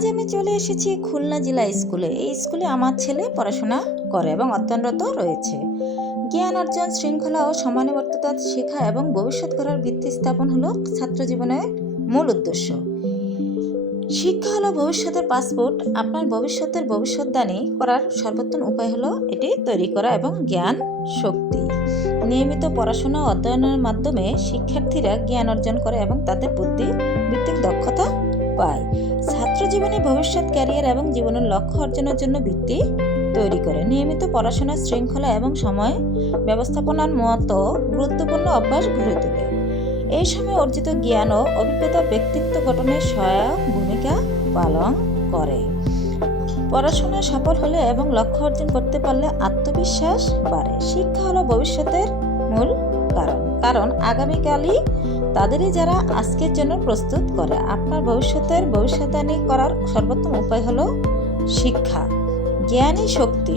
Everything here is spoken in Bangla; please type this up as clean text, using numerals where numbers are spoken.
আজ আমি চলে এসেছি খুলনা জেলা স্কুলে। এই স্কুলে আমার ছেলে পড়াশোনা করে এবং অধ্যয়নরত রয়েছে। জ্ঞান অর্জন, শৃঙ্খলা ও সমানুবর্তিতা শেখা এবং ভবিষ্যৎ গড়ার ভিত্তি স্থাপন হলো ছাত্র জীবনের মূল উদ্দেশ্য। শিক্ষা হলো ভবিষ্যতের পাসপোর্ট। আপনার ভবিষ্যৎদানী করার সর্বোত্তম উপায় হলো এটি তৈরি করা এবং জ্ঞান শক্তি। নিয়মিত পড়াশোনা ও অধ্যয়নের মাধ্যমে শিক্ষার্থীরা জ্ঞান অর্জন করে এবং তাদের বুদ্ধিবৃত্তিক দক্ষতা পায়। ছাত্র জীবনে ভবিষ্যৎ ক্যারিয়ার এবং জীবনের লক্ষ্য অর্জনের জন্য ভিত্তি তৈরি করে। নিয়মিত পড়াশোনা, শৃঙ্খলা এবং সময় ব্যবস্থাপনার মতো গুরুত্বপূর্ণ অভ্যাস গড়ে তোলে। এই সময় অর্জিত জ্ঞান ও অভিজ্ঞতা ব্যক্তিত্ব গঠনে সহায়ক ভূমিকা পালন করে। পড়াশোনায় সফল হলে এবং লক্ষ্য অর্জন করতে পারলে আত্মবিশ্বাস বাড়ে। শিক্ষা হলো ভবিষ্যতের মূল কারণ আগামীকালই তাদেরই যারা আজকের জন্য প্রস্তুত করে। আপনার ভবিষ্যৎদানী করার সর্বোত্তম উপায় হলো শিক্ষা। জ্ঞানই শক্তি।